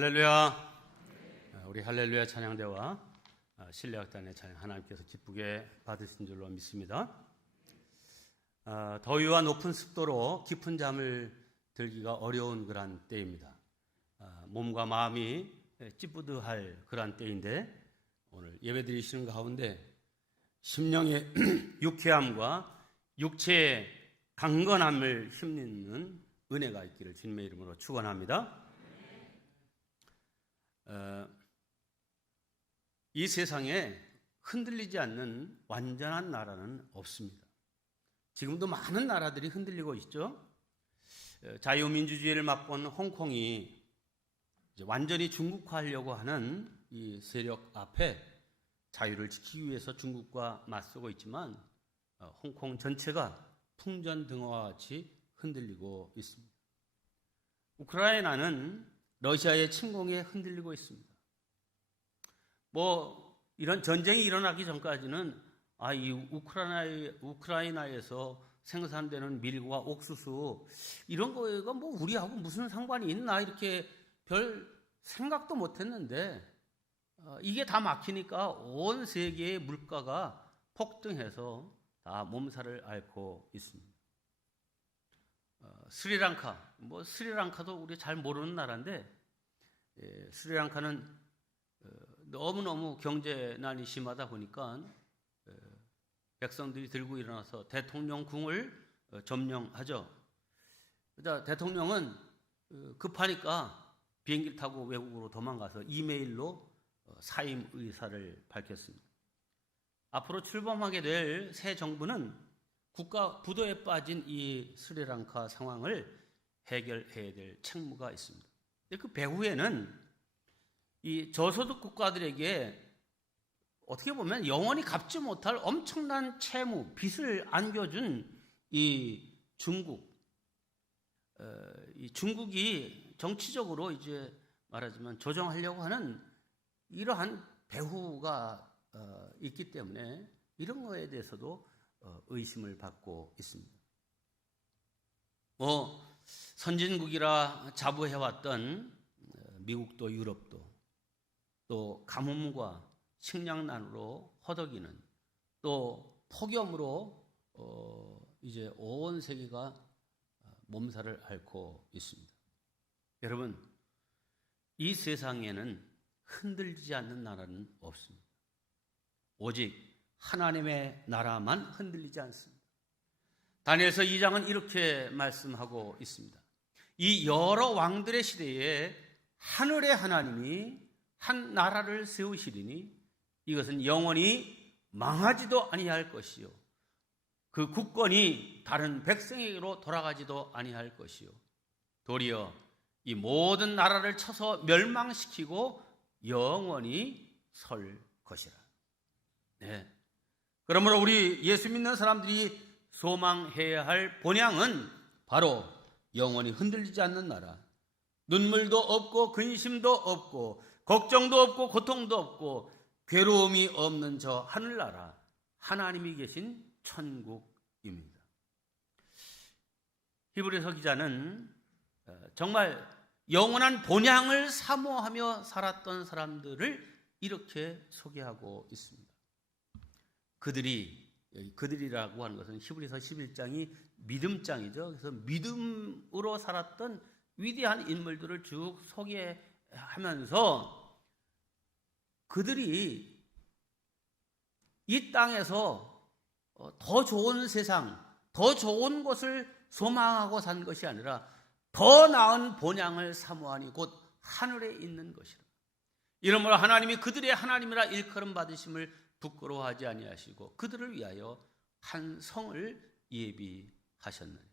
할렐루야. 우리 할렐루야 찬양대와 신뢰악단의 찬양 하나님께서 기쁘게 받으신 줄로 믿습니다. 더위와 높은 습도로 깊은 잠을 들기가 어려운 그런 때입니다. 몸과 마음이 찌뿌드할 그런 때인데 오늘 예배 드리시는 가운데 심령의 유쾌함과 육체의 강건함을 힘입는 은혜가 있기를 주님의 이름으로 축원합니다. 이 세상에 흔들리지 않는 완전한 나라는 없습니다. 지금도 많은 나라들이 흔들리고 있죠. 자유민주주의를 맛본 홍콩이 이제 완전히 중국화하려고 하는 이 세력 앞에 자유를 지키기 위해서 중국과 맞서고 있지만 홍콩 전체가 풍전등화와 같이 흔들리고 있습니다. 우크라이나는 러시아의 침공에 흔들리고 있습니다. 이런 전쟁이 일어나기 전까지는 이 우크라이나에서 생산되는 밀과 옥수수 이런 거가 우리하고 무슨 상관이 있나 이렇게 별 생각도 못했는데 이게 다 막히니까 온 세계의 물가가 폭등해서 다 몸살을 앓고 있습니다. 스리랑카도 우리 잘 모르는 나라인데 스리랑카는 너무너무 경제난이 심하다 보니까 백성들이 들고 일어나서 대통령궁을 점령하죠. 그러다 대통령은 급하니까 비행기를 타고 외국으로 도망가서 이메일로 사임 의사를 밝혔습니다. 앞으로 출범하게 될 새 정부는 국가 부도에 빠진 이 스리랑카 상황을 해결해야 될 책무가 있습니다. 그 배후에는 이 저소득 국가들에게 어떻게 보면 영원히 갚지 못할 엄청난 채무, 빚을 안겨준 이 중국이 정치적으로 이제 말하자면 조정하려고 하는 이러한 배후가 있기 때문에 이런 거에 대해서도 의심을 받고 있습니다. 선진국이라 자부해왔던 미국도 유럽도 또 가뭄과 식량난으로 허덕이는 또 폭염으로 이제 온 세계가 몸살을 앓고 있습니다. 여러분, 이 세상에는 흔들리지 않는 나라는 없습니다. 오직 하나님의 나라만 흔들리지 않습니다. 다니엘서 2장은 이렇게 말씀하고 있습니다. 이 여러 왕들의 시대에 하늘의 하나님이 한 나라를 세우시리니 이것은 영원히 망하지도 아니할 것이요 그 국권이 다른 백성에게로 돌아가지도 아니할 것이요 도리어 이 모든 나라를 쳐서 멸망시키고 영원히 설 것이라. 네. 그러므로 우리 예수 믿는 사람들이 소망해야 할 본향은 바로 영원히 흔들리지 않는 나라, 눈물도 없고 근심도 없고 걱정도 없고 고통도 없고 괴로움이 없는 저 하늘나라, 하나님이 계신 천국입니다. 히브리서 기자는 정말 영원한 본향을 사모하며 살았던 사람들을 이렇게 소개하고 있습니다. 그들이라고 하는 것은 히브리서 11장이 믿음장이죠. 그래서 믿음으로 살았던 위대한 인물들을 쭉 소개하면서 그들이 이 땅에서 더 좋은 세상, 더 좋은 것을 소망하고 산 것이 아니라 더 나은 본향을 사모하니 곧 하늘에 있는 것이라. 이러므로 하나님이 그들의 하나님이라 일컬음 받으심을 부끄러워하지 아니하시고 그들을 위하여 한 성을 예비하셨느니라.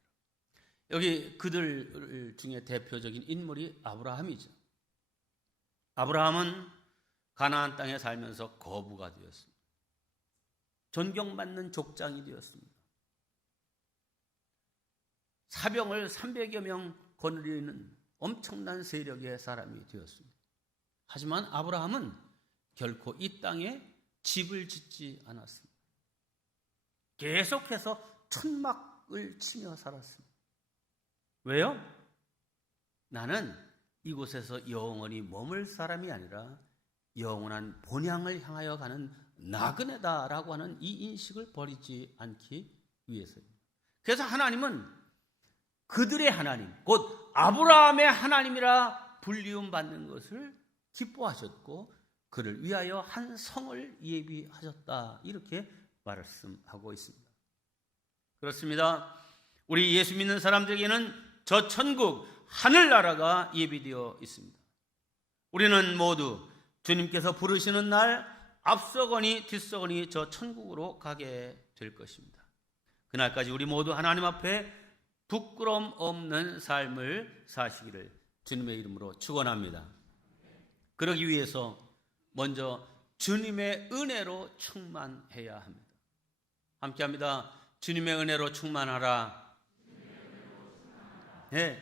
여기 그들 중에 대표적인 인물이 아브라함이죠. 아브라함은 가나안 땅에 살면서 거부가 되었습니다. 존경받는 족장이 되었습니다. 사병을 300여 명 거느리는 엄청난 세력의 사람이 되었습니다. 하지만 아브라함은 결코 이 땅에 집을 짓지 않았습니다. 계속해서 천막을 치며 살았습니다. 왜요? 나는 이곳에서 영원히 머물 사람이 아니라 영원한 본향을 향하여 가는 나그네다라고 하는 이 인식을 버리지 않기 위해서입니다. 그래서 하나님은 그들의 하나님, 곧 아브라함의 하나님이라 불리움 받는 것을 기뻐하셨고 그를 위하여 한 성을 예비하셨다, 이렇게 말씀하고 있습니다. 그렇습니다. 우리 예수 믿는 사람들에게는 저 천국 하늘나라가 예비되어 있습니다. 우리는 모두 주님께서 부르시는 날 앞서거니 뒤서거니 저 천국으로 가게 될 것입니다. 그날까지 우리 모두 하나님 앞에 부끄러움 없는 삶을 사시기를 주님의 이름으로 축원합니다. 그러기 위해서 먼저 주님의 은혜로 충만해야 합니다. 함께합니다. 주님의 은혜로 충만하라. 네,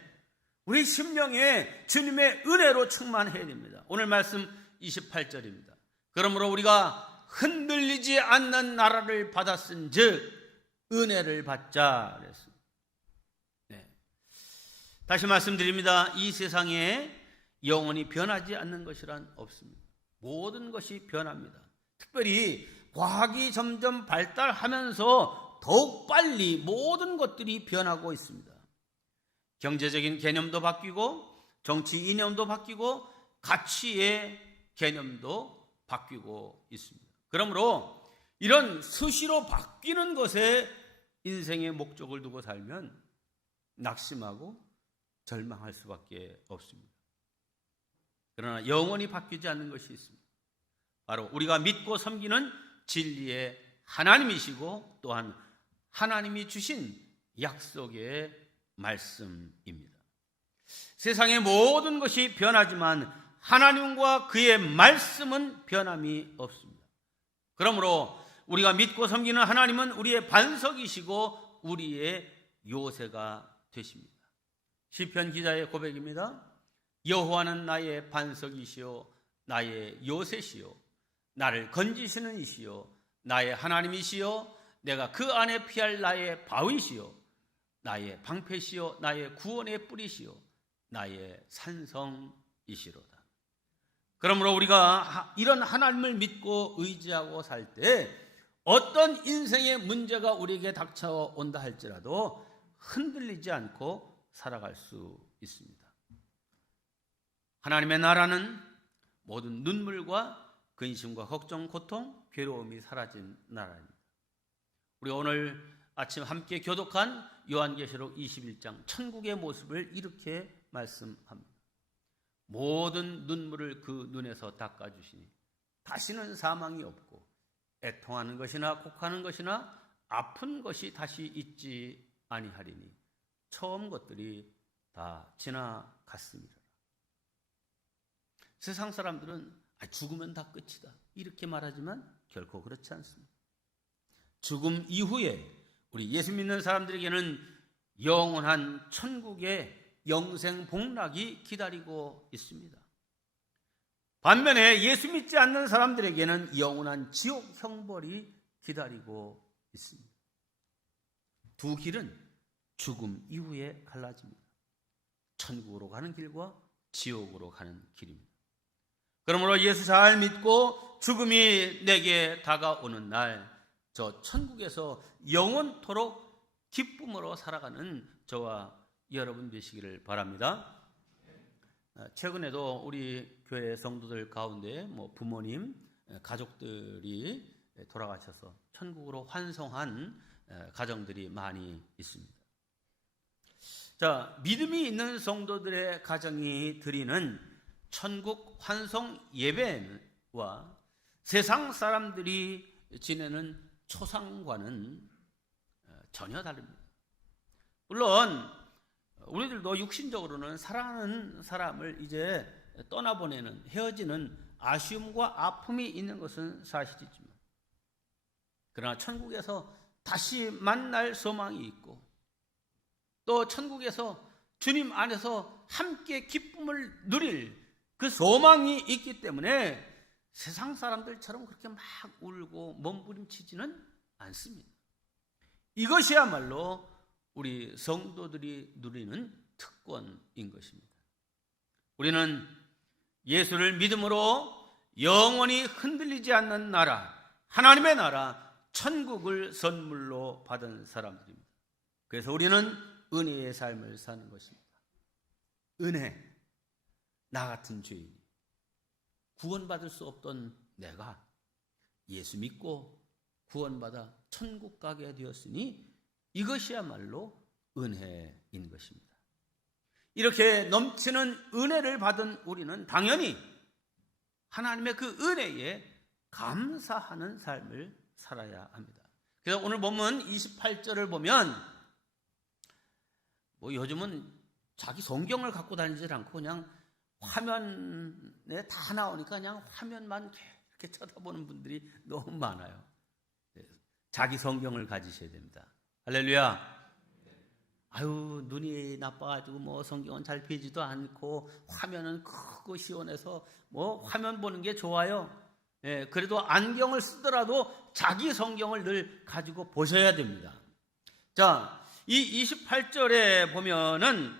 우리 심령에 주님의 은혜로 충만해야 됩니다. 오늘 말씀 28절입니다. 그러므로 우리가 흔들리지 않는 나라를 받았은 즉 은혜를 받자 그랬습니다. 네. 다시 말씀드립니다. 이 세상에 영원히 변하지 않는 것이란 없습니다. 모든 것이 변합니다. 특별히 과학이 점점 발달하면서 더욱 빨리 모든 것들이 변하고 있습니다. 경제적인 개념도 바뀌고 정치 이념도 바뀌고 가치의 개념도 바뀌고 있습니다. 그러므로 이런 수시로 바뀌는 것에 인생의 목적을 두고 살면 낙심하고 절망할 수밖에 없습니다. 그러나 영원히 바뀌지 않는 것이 있습니다. 바로 우리가 믿고 섬기는 진리의 하나님이시고 또한 하나님이 주신 약속의 말씀입니다. 세상의 모든 것이 변하지만 하나님과 그의 말씀은 변함이 없습니다. 그러므로 우리가 믿고 섬기는 하나님은 우리의 반석이시고 우리의 요새가 되십니다. 시편 기자의 고백입니다. 여호와는 나의 반석이시요 나의 요새시요 나를 건지시는 이시요 나의 하나님이시요 내가 그 안에 피할 나의 바위시요 나의 방패시요 나의 구원의 뿌리시요 나의 산성이시로다. 그러므로 우리가 이런 하나님을 믿고 의지하고 살 때 어떤 인생의 문제가 우리에게 닥쳐온다 할지라도 흔들리지 않고 살아갈 수 있습니다. 하나님의 나라는 모든 눈물과 근심과 걱정, 고통, 괴로움이 사라진 나라입니다. 우리 오늘 아침 함께 교독한 요한계시록 21장 천국의 모습을 이렇게 말씀합니다. 모든 눈물을 그 눈에서 닦아주시니 다시는 사망이 없고 애통하는 것이나 곡하는 것이나 아픈 것이 다시 있지 아니하리니 처음 것들이 다 지나갔습니다. 세상 사람들은 죽으면 다 끝이다 이렇게 말하지만 결코 그렇지 않습니다. 죽음 이후에 우리 예수 믿는 사람들에게는 영원한 천국의 영생 복락이 기다리고 있습니다. 반면에 예수 믿지 않는 사람들에게는 영원한 지옥 형벌이 기다리고 있습니다. 두 길은 죽음 이후에 갈라집니다. 천국으로 가는 길과 지옥으로 가는 길입니다. 그러므로 예수 잘 믿고 죽음이 내게 다가오는 날 저 천국에서 영원토록 기쁨으로 살아가는 저와 여러분 되시기를 바랍니다. 최근에도 우리 교회 성도들 가운데 부모님, 가족들이 돌아가셔서 천국으로 환송한 가정들이 많이 있습니다. 자, 믿음이 있는 성도들의 가정이 드리는 천국 환송 예배와 세상 사람들이 지내는 초상과는 전혀 다릅니다. 물론 우리들도 육신적으로는 사랑하는 사람을 이제 떠나보내는, 헤어지는 아쉬움과 아픔이 있는 것은 사실이지만 그러나 천국에서 다시 만날 소망이 있고 또 천국에서 주님 안에서 함께 기쁨을 누릴 그 소망이 있기 때문에 세상 사람들처럼 그렇게 막 울고 몸부림치지는 않습니다. 이것이야말로 우리 성도들이 누리는 특권인 것입니다. 우리는 예수를 믿음으로 영원히 흔들리지 않는 나라, 하나님의 나라, 천국을 선물로 받은 사람들입니다. 그래서 우리는 은혜의 삶을 사는 것입니다. 은혜, 나 같은 죄인이 구원받을 수 없던 내가 예수 믿고 구원받아 천국 가게 되었으니 이것이야말로 은혜인 것입니다. 이렇게 넘치는 은혜를 받은 우리는 당연히 하나님의 그 은혜에 감사하는 삶을 살아야 합니다. 그래서 오늘 본문 28절을 보면 요즘은 자기 성경을 갖고 다니지 않고 그냥 화면에 다 나오니까 그냥 화면만 이렇게 쳐다보는 분들이 너무 많아요. 자기 성경을 가지셔야 됩니다. 할렐루야. 아유, 눈이 나빠가지고 성경은 잘 펴지도 않고 화면은 크고 시원해서 화면 보는 게 좋아요. 그래도 안경을 쓰더라도 자기 성경을 늘 가지고 보셔야 됩니다. 자, 이 28절에 보면은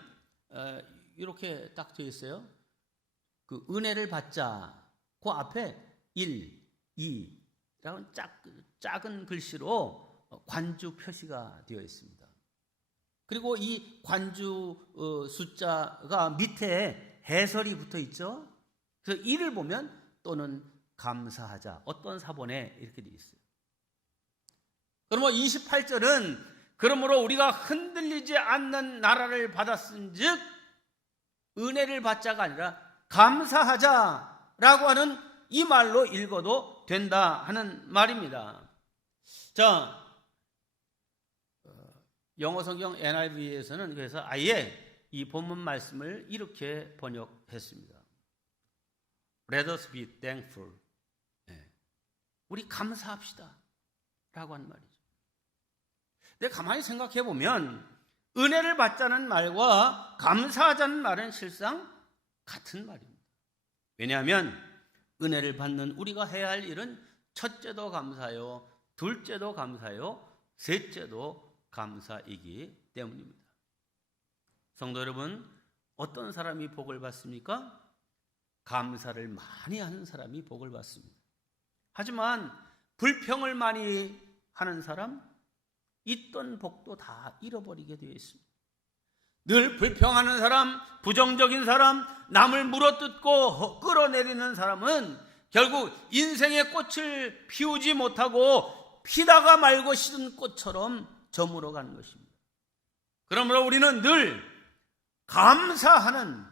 이렇게 딱 되어 있어요. 그 은혜를 받자, 그 앞에 1, 2라는 작은 글씨로 관주 표시가 되어 있습니다. 그리고 이 관주 숫자가 밑에 해설이 붙어 있죠. 그래서 1을 보면 또는 감사하자, 어떤 사본에 이렇게 되어 있어요. 그러면 28절은 그러므로 우리가 흔들리지 않는 나라를 받았은즉 은혜를 받자가 아니라 감사하자라고 하는 이 말로 읽어도 된다 하는 말입니다. 자, 영어 성경 NIV에서는 그래서 아예 이 본문 말씀을 이렇게 번역했습니다. Let us be thankful. 우리 감사합시다 라고 하는 말이죠. 근데 가만히 생각해 보면 은혜를 받자는 말과 감사하자는 말은 실상 같은 말입니다. 왜냐하면 은혜를 받는 우리가 해야 할 일은 첫째도 감사요, 둘째도 감사요, 셋째도 감사이기 때문입니다. 성도 여러분, 어떤 사람이 복을 받습니까? 감사를 많이 하는 사람이 복을 받습니다. 하지만 불평을 많이 하는 사람, 있던 복도 다 잃어버리게 되어 있습니다. 늘 불평하는 사람, 부정적인 사람, 남을 물어뜯고 끌어내리는 사람은 결국 인생의 꽃을 피우지 못하고 피다가 말고 시든 꽃처럼 저물어 가는 것입니다. 그러므로 우리는 늘 감사하는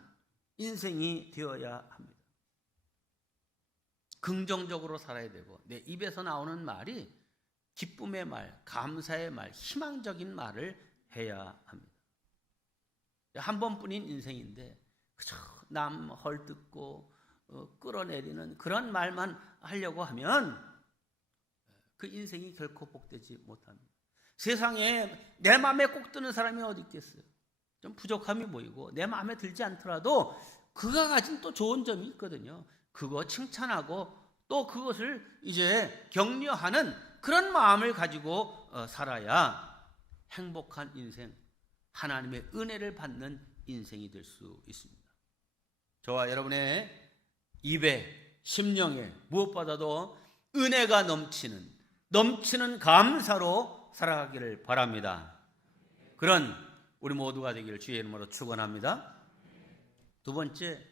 인생이 되어야 합니다. 긍정적으로 살아야 되고 내 입에서 나오는 말이 기쁨의 말, 감사의 말, 희망적인 말을 해야 합니다. 한 번뿐인 인생인데 그저 남 헐뜯고 끌어내리는 그런 말만 하려고 하면 그 인생이 결코 복되지 못합니다. 세상에 내 마음에 꼭 드는 사람이 어디 있겠어요? 좀 부족함이 보이고 내 마음에 들지 않더라도 그가 가진 또 좋은 점이 있거든요. 그거 칭찬하고 또 그것을 이제 격려하는 그런 마음을 가지고 살아야 행복한 인생, 하나님의 은혜를 받는 인생이 될 수 있습니다. 저와 여러분의 입에, 심령에 무엇보다도 은혜가 넘치는 감사로 살아가기를 바랍니다. 그런 우리 모두가 되기를 주의 이름으로 축원합니다. 두 번째,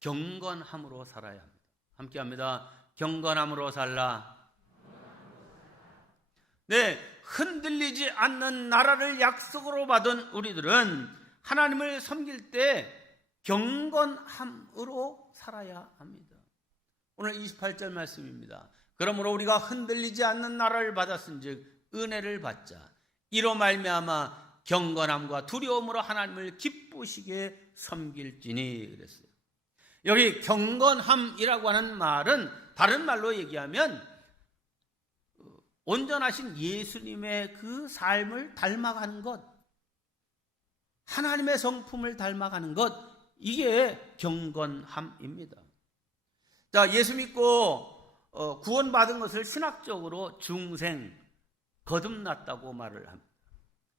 경건함으로 살아야 합니다. 함께 합니다. 경건함으로 살라. 네, 흔들리지 않는 나라를 약속으로 받은 우리들은 하나님을 섬길 때 경건함으로 살아야 합니다. 오늘 28절 말씀입니다. 그러므로 우리가 흔들리지 않는 나라를 받았은즉 은혜를 받자. 이로 말미암아 경건함과 두려움으로 하나님을 기쁘시게 섬길지니 그랬어요. 여기 경건함이라고 하는 말은 다른 말로 얘기하면 온전하신 예수님의 그 삶을 닮아가는 것, 하나님의 성품을 닮아가는 것, 이게 경건함입니다. 자, 예수 믿고 구원받은 것을 신학적으로 중생, 거듭났다고 말을 합니다.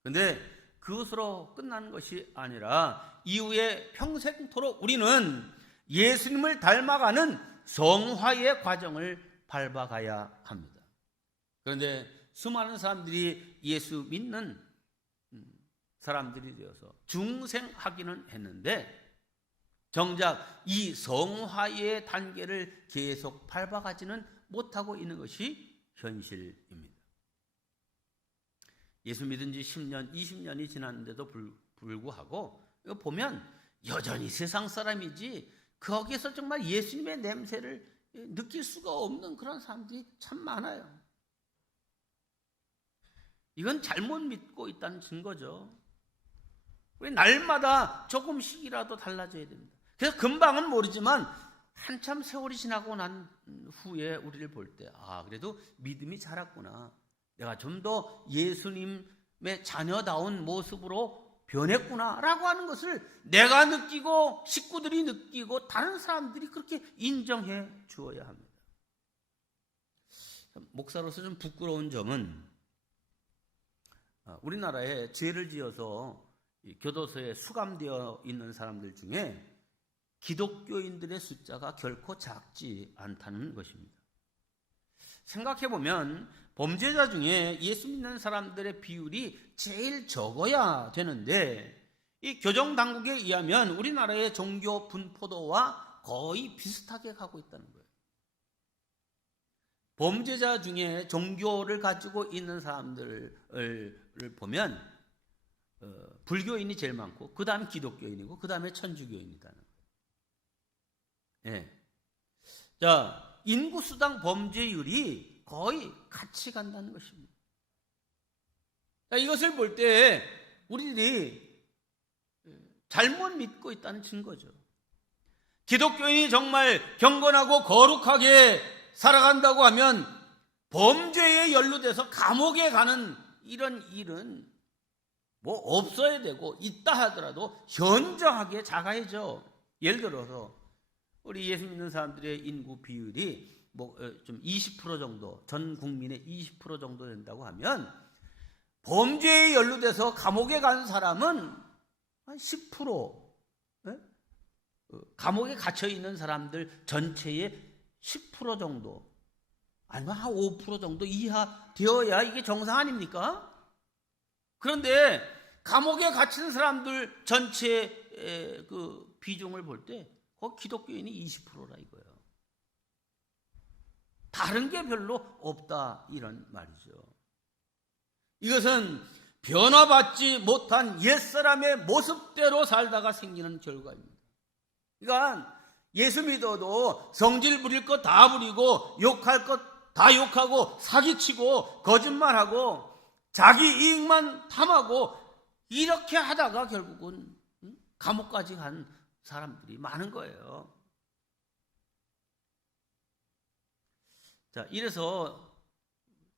그런데 그것으로 끝나는 것이 아니라 이후에 평생토록 우리는 예수님을 닮아가는 성화의 과정을 밟아가야 합니다. 그런데 수많은 사람들이 예수 믿는 사람들이 되어서 중생하기는 했는데 정작 이 성화의 단계를 계속 밟아가지는 못하고 있는 것이 현실입니다. 예수 믿은 지 10년, 20년이 지났는데도 불구하고 이거 보면 여전히 세상 사람이지 거기에서 정말 예수님의 냄새를 느낄 수가 없는 그런 사람들이 참 많아요. 이건 잘못 믿고 있다는 증거죠. 우리 날마다 조금씩이라도 달라져야 됩니다. 그래서 금방은 모르지만 한참 세월이 지나고 난 후에 우리를 볼 때 그래도 믿음이 자랐구나. 내가 좀 더 예수님의 자녀다운 모습으로 변했구나 라고 하는 것을 내가 느끼고 식구들이 느끼고 다른 사람들이 그렇게 인정해 주어야 합니다. 목사로서 좀 부끄러운 점은 우리나라에 죄를 지어서 교도소에 수감되어 있는 사람들 중에 기독교인들의 숫자가 결코 작지 않다는 것입니다. 생각해보면 범죄자 중에 예수 믿는 사람들의 비율이 제일 적어야 되는데 이 교정당국에 의하면 우리나라의 종교 분포도와 거의 비슷하게 가고 있다는 거예요. 범죄자 중에 종교를 가지고 있는 사람들을 보면 불교인이 제일 많고 그 다음 기독교인이고 그 다음에 천주교인이라는 거예요. 예. 자, 인구수당 범죄율이 거의 같이 간다는 것입니다. 자, 이것을 볼 때 우리들이 잘못 믿고 있다는 증거죠. 기독교인이 정말 경건하고 거룩하게 살아간다고 하면 범죄에 연루돼서 감옥에 가는 이런 일은 뭐 없어야 되고 있다 하더라도 현저하게 작아야죠. 예를 들어서 우리 예수 믿는 사람들의 인구 비율이 뭐 좀 20% 정도, 전 국민의 20% 정도 된다고 하면 범죄에 연루돼서 감옥에 간 사람은 한 10%, 감옥에 갇혀 있는 사람들 전체의 10% 정도, 아니면 한 5% 정도 이하 되어야 이게 정상 아닙니까? 그런데 감옥에 갇힌 사람들 전체의 그 비중을 볼 때 기독교인이 20%라 이거예요. 다른 게 별로 없다 이런 말이죠. 이것은 변화받지 못한 옛사람의 모습대로 살다가 생기는 결과입니다. 그러니까 예수 믿어도 성질 부릴 것 다 부리고 욕할 것 다 욕하고 사기치고 거짓말하고 자기 이익만 탐하고 이렇게 하다가 결국은 감옥까지 간 사람들이 많은 거예요. 자, 이래서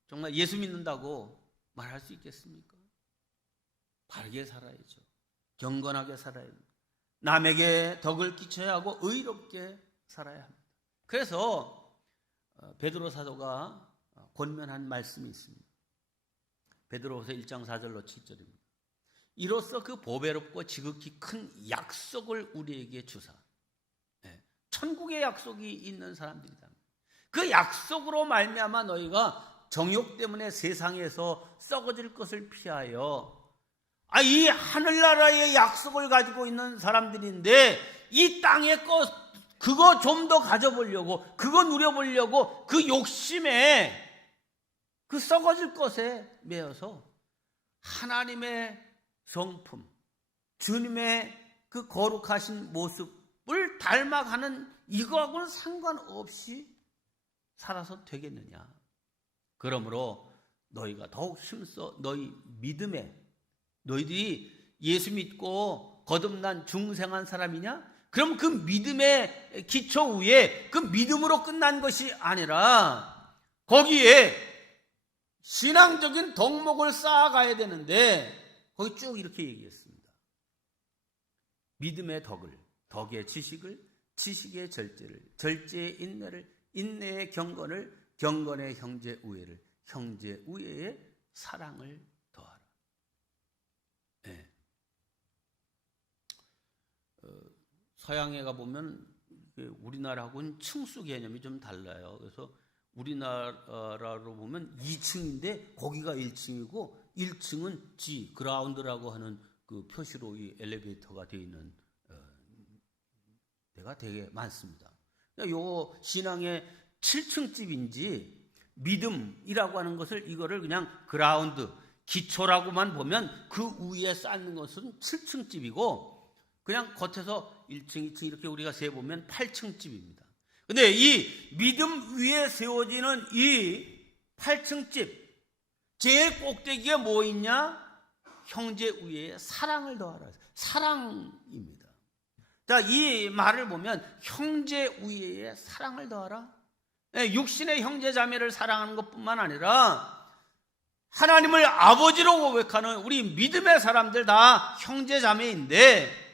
정말 예수 믿는다고 말할 수 있겠습니까? 바르게 살아야죠. 경건하게 살아야 합니다. 남에게 덕을 끼쳐야 하고 의롭게 살아야 합니다. 그래서 베드로 사도가 권면한 말씀이 있습니다. 베드로후서 1장 4절로 7절입니다. 이로써 그 보배롭고 지극히 큰 약속을 우리에게 주사, 천국의 약속이 있는 사람들이다. 그 약속으로 말미암아 너희가 정욕 때문에 세상에서 썩어질 것을 피하여 이 하늘나라의 약속을 가지고 있는 사람들인데 이 땅의 것 그거 좀 더 가져보려고 그거 누려보려고 그 욕심에 그 썩어질 것에 매여서 하나님의 성품, 주님의 그 거룩하신 모습을 닮아가는 이거하고는 상관없이 살아서 되겠느냐. 그러므로 너희가 더욱 힘써 너희 믿음에, 너희들이 예수 믿고 거듭난 중생한 사람이냐? 그럼 그 믿음의 기초 위에 그 믿음으로 끝난 것이 아니라 거기에 신앙적인 덕목을 쌓아가야 되는데 거기 쭉 이렇게 얘기했습니다. 믿음의 덕을, 덕의 지식을, 지식의 절제를, 절제의 인내를, 인내의 경건을, 경건의 형제 우애를, 형제 우애의 사랑을 더하라. 네. 서양에 가보면 우리나라하고는 층수 개념이 좀 달라요. 그래서 우리나라로 보면 2층인데 거기가 1층이고 1층은 G, 그라운드라고 하는 그 표시로 이 엘리베이터가 되어 있는 데가 되게 많습니다. 요 신앙의 7층 집인지 믿음이라고 하는 것을 이거를 그냥 그라운드, 기초라고만 보면 그 위에 쌓는 것은 7층 집이고 그냥 겉에서 1층, 2층 이렇게 우리가 세보면 8층 집입니다. 근데 이 믿음 위에 세워지는 이 8층 집 제일 꼭대기에 뭐 있냐? 형제 위에 사랑을 더하라. 사랑입니다. 자, 이 말을 보면 형제 위에 사랑을 더하라. 육신의 형제 자매를 사랑하는 것뿐만 아니라 하나님을 아버지로 고백하는 우리 믿음의 사람들 다 형제 자매인데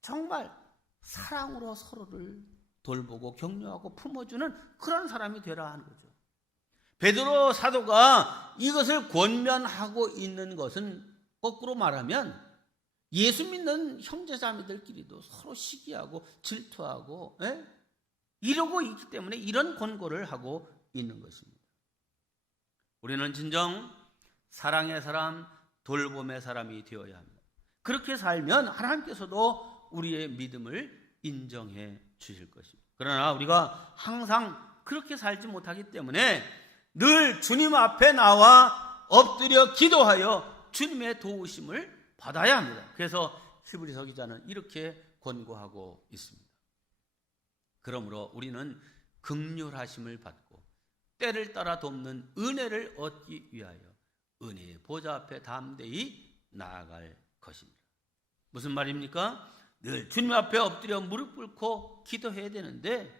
정말 사랑으로 서로를 돌보고 격려하고 품어주는 그런 사람이 되라 하는 거죠. 베드로 사도가 이것을 권면하고 있는 것은 거꾸로 말하면 예수 믿는 형제자매들끼리도 서로 시기하고 질투하고 이러고 있기 때문에 이런 권고를 하고 있는 것입니다. 우리는 진정 사랑의 사람, 돌봄의 사람이 되어야 합니다. 그렇게 살면 하나님께서도 우리의 믿음을 인정해 주실 것입니다. 그러나 우리가 항상 그렇게 살지 못하기 때문에 늘 주님 앞에 나와 엎드려 기도하여 주님의 도우심을 받아야 합니다. 그래서 히브리서 기자는 이렇게 권고하고 있습니다. 그러므로 우리는 긍휼하심을 받고 때를 따라 돕는 은혜를 얻기 위하여 은혜의 보좌 앞에 담대히 나아갈 것입니다. 무슨 말입니까? 늘 주님 앞에 엎드려 무릎 꿇고 기도해야 되는데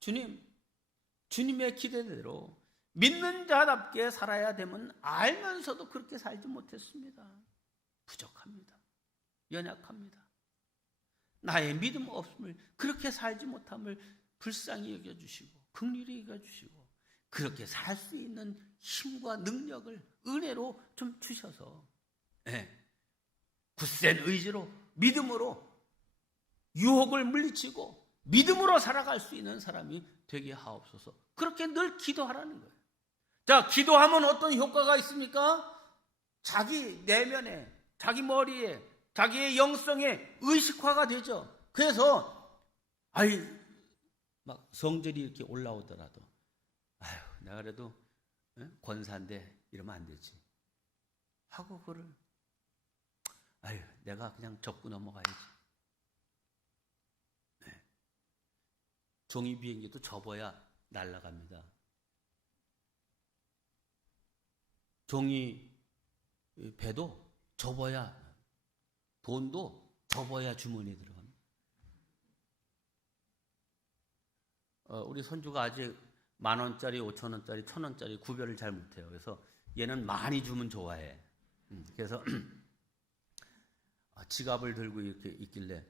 주님의 기대대로 믿는 자답게 살아야 되면 알면서도 그렇게 살지 못했습니다. 부족합니다. 연약합니다. 나의 믿음 없음을, 그렇게 살지 못함을 불쌍히 여겨주시고 긍휼히 여겨주시고 그렇게 살 수 있는 힘과 능력을 은혜로 좀 주셔서 굳센 의지로 믿음으로 유혹을 물리치고 믿음으로 살아갈 수 있는 사람이 되게 하옵소서. 그렇게 늘 기도하라는 거예요. 자, 기도하면 어떤 효과가 있습니까? 자기 내면에, 자기 머리에, 자기의 영성에 의식화가 되죠. 그래서 막 성질이 이렇게 올라오더라도 내가 그래도 권사인데 이러면 안 되지 하고 그를 내가 그냥 접고 넘어가야지. 종이 비행기도 접어야 날아갑니다. 종이 배도 접어야, 돈도 접어야 주머니에 들어갑니다. 우리 손주가 아직 10,000원짜리, 5,000원짜리, 1,000원짜리 구별을 잘 못해요. 그래서 얘는 많이 주면 좋아해. 그래서 지갑을 들고 이렇게 있길래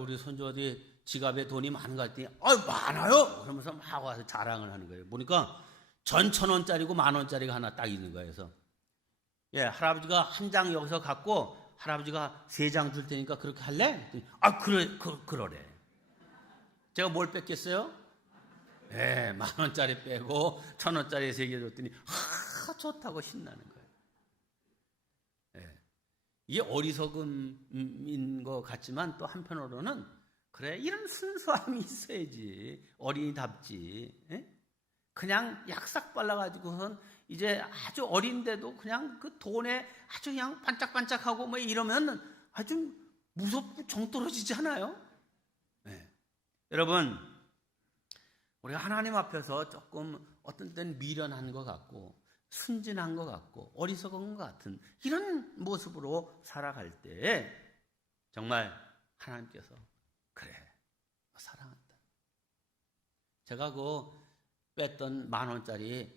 우리 손주 어디 지갑에 돈이 많은가 했더니 많아요. 그러면서 막 와서 자랑을 하는 거예요. 보니까 전 1,000원짜리고 10,000원짜리가 하나 딱 있는 거예요. 그래서 할아버지가 한 장 여기서 갖고 할아버지가 3장 줄 테니까 그렇게 할래? 그러래. 제가 뭘 뺐겠어요? 10,000원짜리 빼고 1,000원짜리 3개 줬더니 좋다고 신나는 거예요. 이게 어리석음인 것 같지만 또 한편으로는 그래, 이런 순수함이 있어야지 어린이답지. 그냥 약삭 발라가지고선 이제 아주 어린데도 그냥 그 돈에 아주 그냥 반짝반짝하고 뭐 이러면 아주 무섭고 정 떨어지지 않아요? 여러분, 우리가 하나님 앞에서 조금 어떤 때는 미련한 것 같고 순진한 것 같고 어리석은 것 같은 이런 모습으로 살아갈 때 정말 하나님께서 그래, 사랑한다. 제가 그 뺐던 10,000원짜리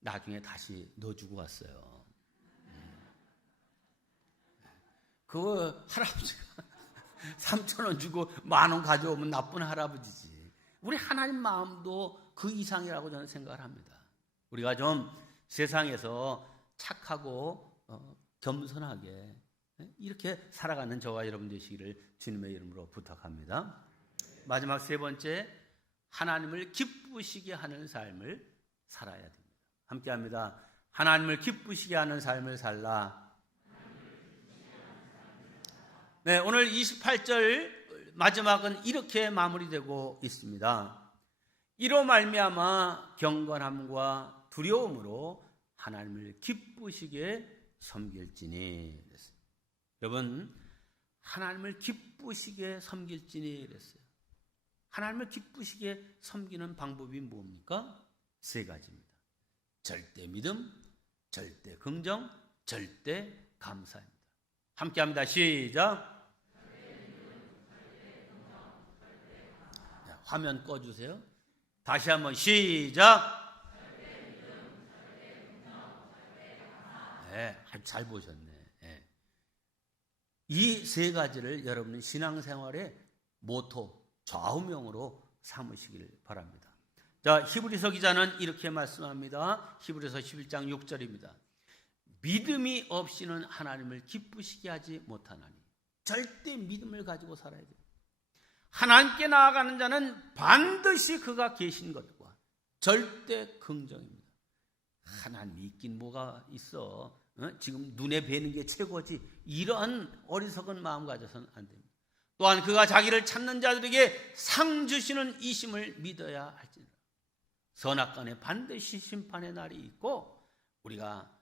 나중에 다시 넣어주고 왔어요. 그 할아버지가 3,000원 주고 10,000원 가져오면 나쁜 할아버지지. 우리 하나님 마음도 그 이상이라고 저는 생각을 합니다. 우리가 좀 세상에서 착하고 겸손하게 이렇게 살아가는 저와 여러분 되시기를 주님의 이름으로 부탁합니다. 마지막 세 번째, 하나님을 기쁘시게 하는 삶을 살아야 됩니다. 함께 합니다. 하나님을 기쁘시게 하는 삶을 살라. 네, 오늘 28절 마지막은 이렇게 마무리되고 있습니다. 이로 말미암아 경건함과 두려움으로 하나님을 기쁘시게 섬길지니. 그랬어요. 여러분, 하나님을 기쁘시게 섬길지니 그랬어요. 하나님을 기쁘시게 섬기는 방법이 뭡니까? 세 가지입니다. 절대 믿음, 절대 긍정, 절대 감사입니다. 함께 합니다. 시작. 화면 꺼주세요. 다시 한번 시작. 네, 잘 보셨네. 네. 이 세 가지를 여러분의 신앙생활의 모토, 좌우명으로 삼으시길 바랍니다. 자, 히브리서 기자는 이렇게 말씀합니다. 히브리서 11장 6절입니다. 믿음이 없이는 하나님을 기쁘시게 하지 못하나니. 절대 믿음을 가지고 살아야 돼요. 하나님께 나아가는 자는 반드시 그가 계신 것과 절대 긍정입니다. 하나님이 있긴 뭐가 있어. 지금 눈에 뵈는 게 최고지. 이런 어리석은 마음 가져서는 안 됩니다. 또한 그가 자기를 찾는 자들에게 상 주시는 이심을 믿어야 할지니라. 선악간에 반드시 심판의 날이 있고, 우리가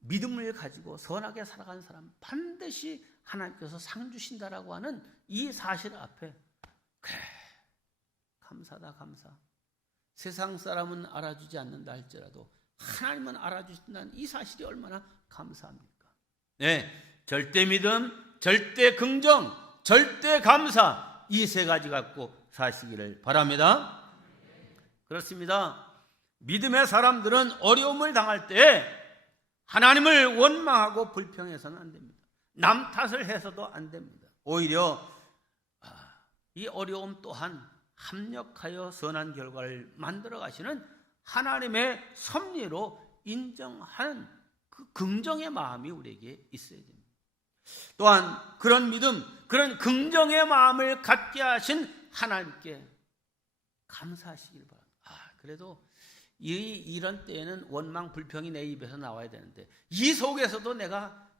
믿음을 가지고 선하게 살아가는 사람 반드시 하나님께서 상 주신다라고 하는 이 사실 앞에, 그래, 감사다 감사. 세상 사람은 알아주지 않는다 할지라도 하나님은 알아주신다는 이 사실이 얼마나 감사합니까? 네, 절대 믿음, 절대 긍정, 절대 감사, 이 세 가지 갖고 사시기를 바랍니다. 그렇습니다. 믿음의 사람들은 어려움을 당할 때 하나님을 원망하고 불평해서는 안 됩니다. 남 탓을 해서도 안 됩니다. 오히려 이 어려움 또한 합력하여 선한 결과를 만들어 가시는 하나님의 섭리로 인정하는 그 긍정의 마음이 우리에게 있어야 됩니다. 또한 그런 믿음, 그런 긍정의 마음을 갖게 하신 하나님께 감사하시길 바랍니다. 그래도 이런 때에는 원망 불평이 내 입에서 나와야 되는데, 이 속에서도 내가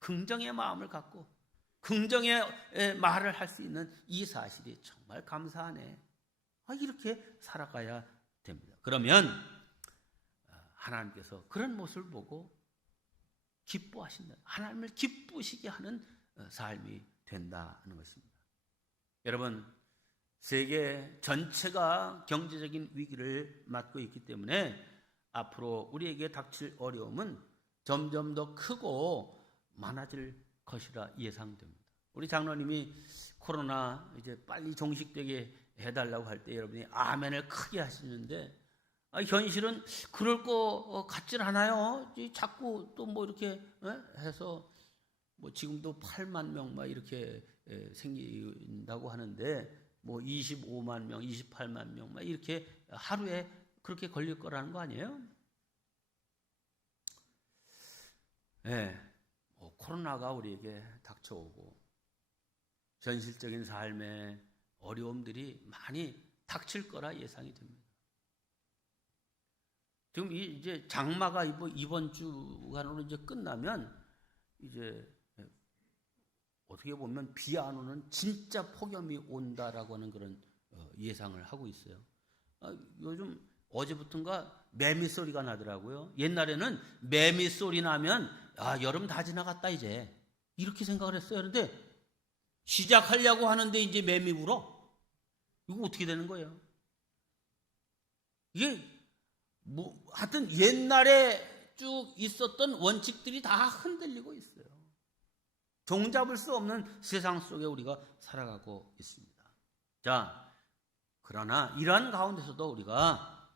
긍정의 마음을 갖고 긍정의 말을 할 수 있는 이 사실이 정말 감사하네. 이렇게 살아가야 됩니다. 그러면 하나님께서 그런 모습을 보고 기뻐하신다. 하나님을 기쁘시게 하는 삶이 된다는 것입니다. 여러분, 세계 전체가 경제적인 위기를 맞고 있기 때문에 앞으로 우리에게 닥칠 어려움은 점점 더 크고 많아질 것이라 예상됩니다. 우리 장로님이 코로나 이제 빨리 종식되게 해달라고 할 때 여러분이 아멘을 크게 하시는데, 현실은 그럴 거 같질 않아요. 자꾸 또 뭐 이렇게 해서 뭐 지금도 8만 명 막 이렇게 생긴다고 하는데, 뭐 25만 명, 28만 명 막 이렇게 하루에 그렇게 걸릴 거라는 거 아니에요? 네. 코로나가 우리에게 닥쳐오고 현실적인 삶에 어려움들이 많이 닥칠 거라 예상이 됩니다. 지금 이제 장마가 이번 주간으로 이제 끝나면 이제 어떻게 보면 비 안 오는 진짜 폭염이 온다라고 하는 그런 예상을 하고 있어요. 요즘 어제부터인가 매미 소리가 나더라고요. 옛날에는 매미 소리 나면 여름 다 지나갔다 이제 이렇게 생각을 했어요. 그런데 시작하려고 하는데 이제 매미 울어. 이거 어떻게 되는 거예요? 이게 뭐 하여튼 옛날에 쭉 있었던 원칙들이 다 흔들리고 있어요. 종잡을 수 없는 세상 속에 우리가 살아가고 있습니다. 자, 그러나 이러한 가운데서도 우리가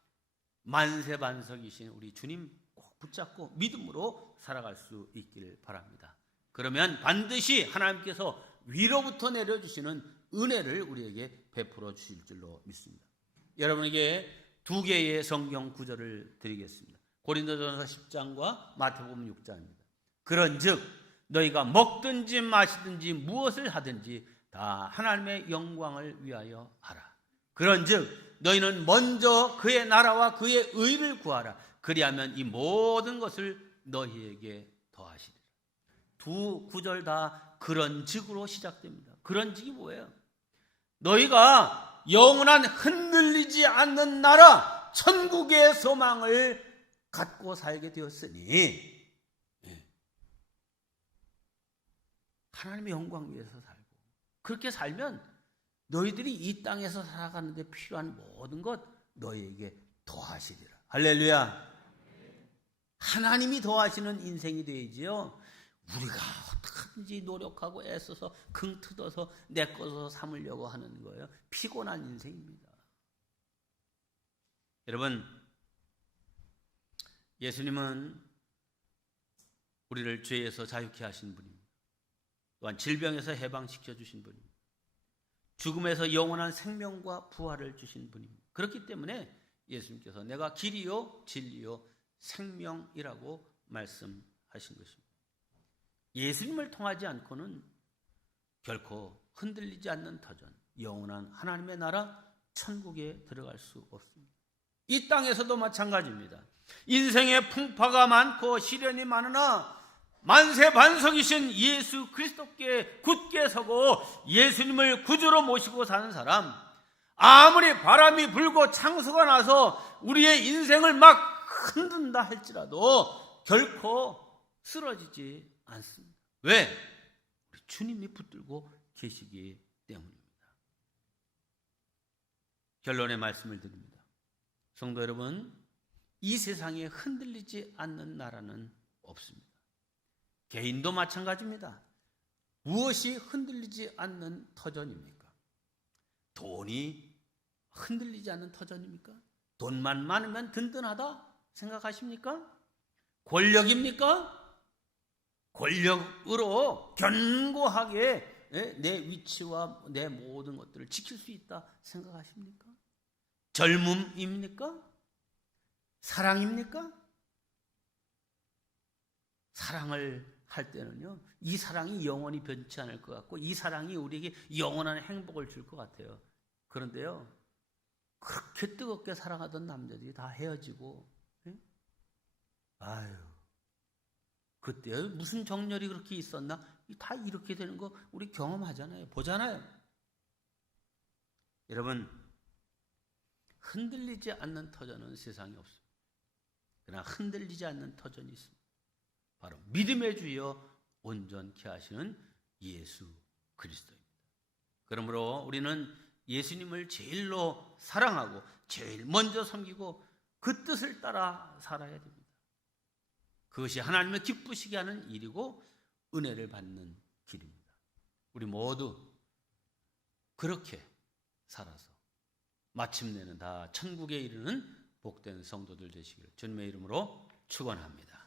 만세반석이신 우리 주님 꼭 붙잡고 믿음으로 살아갈 수 있기를 바랍니다. 그러면 반드시 하나님께서 위로부터 내려주시는 은혜를 우리에게 베풀어 주실 줄로 믿습니다. 여러분에게 두 개의 성경 구절을 드리겠습니다. 고린도전서 10장과 마태복음 6장입니다. 그런즉 너희가 먹든지 마시든지 무엇을 하든지 다 하나님의 영광을 위하여 하라. 그런즉 너희는 먼저 그의 나라와 그의 의를 구하라. 그리하면 이 모든 것을 너희에게 더하시리라. 두 구절 다 그런즉으로 시작됩니다. 그런즉이 뭐예요? 너희가 영원한 흔들리지 않는 나라 천국의 소망을 갖고 살게 되었으니 하나님의 영광 위해서 살고, 그렇게 살면 너희들이 이 땅에서 살아가는데 필요한 모든 것 너희에게 더하시리라. 할렐루야. 하나님이 더하시는 인생이 되지요. 우리가 어떻게든지 노력하고 애써서 킁 뜯어서 내 것으로 삼으려고 하는 거예요. 피곤한 인생입니다. 여러분, 예수님은 우리를 죄에서 자유케 하신 분입니다. 또한 질병에서 해방시켜 주신 분입니다. 죽음에서 영원한 생명과 부활을 주신 분입니다. 그렇기 때문에 예수님께서 내가 길이요 진리요 생명이라고 말씀하신 것입니다. 예수님을 통하지 않고는 결코 흔들리지 않는 터전, 영원한 하나님의 나라 천국에 들어갈 수 없습니다. 이 땅에서도 마찬가지입니다. 인생의 풍파가 많고 시련이 많으나 만세반석이신 예수 그리스도께 굳게 서고 예수님을 구주로 모시고 사는 사람, 아무리 바람이 불고 창수가 나서 우리의 인생을 막 흔든다 할지라도 결코 쓰러지지 않습니다. 왜? 우리 주님이 붙들고 계시기 때문입니다. 결론의 말씀을 드립니다. 성도 여러분, 이 세상에 흔들리지 않는 나라는 없습니다. 개인도 마찬가지입니다. 무엇이 흔들리지 않는 터전입니까? 돈이 흔들리지 않는 터전입니까? 돈만 많으면 든든하다 생각하십니까? 권력입니까? 권력으로 견고하게 내 위치와 내 모든 것들을 지킬 수 있다 생각하십니까? 젊음입니까? 사랑입니까? 사랑을 할 때는요, 이 사랑이 영원히 변치 않을 것 같고 이 사랑이 우리에게 영원한 행복을 줄 것 같아요. 그런데요, 그렇게 뜨겁게 사랑하던 남자들이 다 헤어지고, 아유, 그때 무슨 정열이 그렇게 있었나? 다 이렇게 되는 거 우리 경험하잖아요. 보잖아요. 여러분, 흔들리지 않는 터전은 세상에 없습니다. 그러나 흔들리지 않는 터전이 있습니다. 바로 믿음의 주여 온전케 하시는 예수 그리스도입니다. 그러므로 우리는 예수님을 제일로 사랑하고 제일 먼저 섬기고 그 뜻을 따라 살아야 됩니다. 그것이 하나님을 기쁘시게 하는 일이고 은혜를 받는 길입니다. 우리 모두 그렇게 살아서 마침내는 다 천국에 이르는 복된 성도들 되시기를 주님의 이름으로 축원합니다.